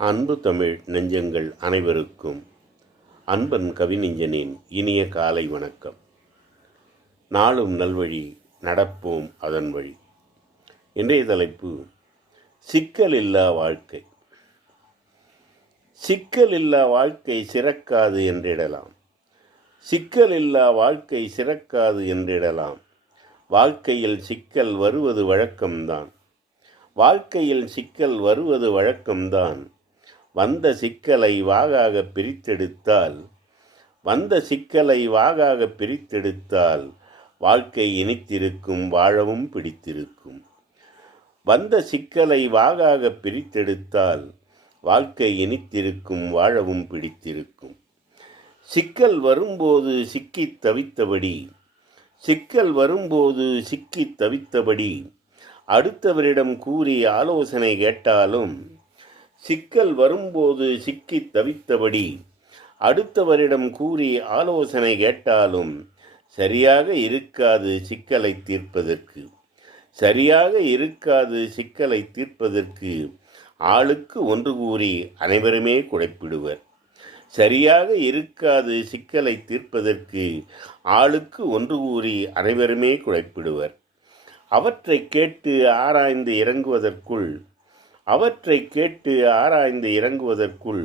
அன்பு தமிழ் நெஞ்சங்கள் அனைவருக்கும் அன்பன் கவிநெஞ்சனின் இனிய காலை வணக்கம். நாளும் நல்வழி நடப்போம் அதன் வழி. இன்றைய தலைப்பு சிக்கல் இல்லா வாழ்க்கை. சிக்கல் இல்லா வாழ்க்கை சிறக்காது என்றிடலாம். சிக்கல் இல்லா வாழ்க்கை சிறக்காது என்றிடலாம். வாழ்க்கையில் சிக்கல் வருவது வழக்கம்தான். வாழ்க்கையில் சிக்கல் வருவது வழக்கம்தான். வந்த சிக்கலை வாகாக பிரித்தெடுத்தால் வந்த சிக்கலை வாகாக பிரித்தெடுத்தால் வாழ்க்கை இனித்திருக்கும் வாழவும் பிடித்திருக்கும். வந்த சிக்கலை வாகாக பிரித்தெடுத்தால் வாழ்க்கை இனித்திருக்கும் வாழவும் பிடித்திருக்கும். சிக்கல் வரும்போது சிக்கித் தவித்தபடி சிக்கல் வரும்போது சிக்கித் தவித்தபடி அடுத்தவரிடம் கூறி ஆலோசனை கேட்டாலும் சிக்கல் வரும்போது சிக்கி தவித்தபடி அடுத்தவரிடம் கூறி ஆலோசனை கேட்டாலும் சரியாக இருக்காது சிக்கலை தீர்ப்பதற்கு. சரியாக இருக்காது சிக்கலை தீர்ப்பதற்கு ஆளுக்கு ஒன்று கூறி அனைவருமே குழைப்பிடுவர் சரியாக இருக்காது சிக்கலை தீர்ப்பதற்கு ஆளுக்கு ஒன்று கூறி அனைவருமே குழைப்பிடுவர் அவற்றை கேட்டு ஆராய்ந்து இறங்குவதற்குள் அவற்றை கேட்டு ஆராய்ந்து இறங்குவதற்குள்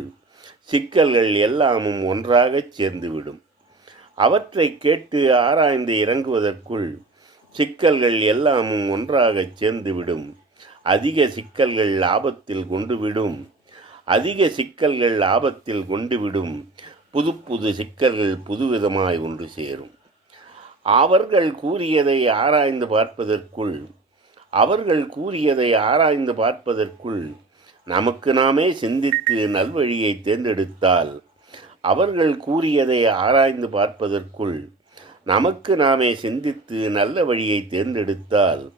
சிக்கல்கள் எல்லாமும் ஒன்றாகச் சேர்ந்துவிடும். அவற்றை கேட்டு ஆராய்ந்து இறங்குவதற்குள் சிக்கல்கள் எல்லாமும் ஒன்றாகச் சேர்ந்துவிடும். அதிக சிக்கல்கள் லாபத்தில் கொண்டுவிடும். அதிக சிக்கல்கள் லாபத்தில் கொண்டுவிடும். புது புது சிக்கல்கள் புதுவிதமாய் ஒன்று சேரும். அவர்கள் கூறியதை ஆராய்ந்து பார்ப்பதற்குள் அவர்கள் கூறியதை ஆராய்ந்து பார்ப்பதற்குள் நமக்கு நாமே சிந்தித்து நல்வழியை தேர்ந்தெடுத்தால் அவர்கள் கூறியதை ஆராய்ந்து பார்ப்பதற்குள் நமக்கு நாமே சிந்தித்து நல்ல வழியை தேர்ந்தெடுத்தால்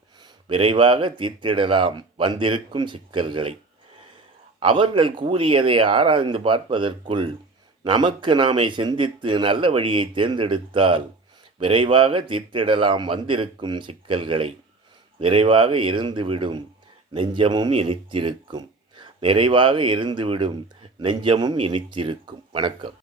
விரைவாக தீர்த்திடலாம் வந்திருக்கும் சிக்கல்களை. அவர்கள் கூறியதை ஆராய்ந்து பார்ப்பதற்குள் நமக்கு நாமே சிந்தித்து நல்ல வழியை தேர்ந்தெடுத்தால் விரைவாக தீர்த்திடலாம் வந்திருக்கும் சிக்கல்களை. நிறைவாக இருந்துவிடும் நெஞ்சமும் இனித்திருக்கும். நிறைவாக இருந்துவிடும் நெஞ்சமும் இனித்திருக்கும். வணக்கம்.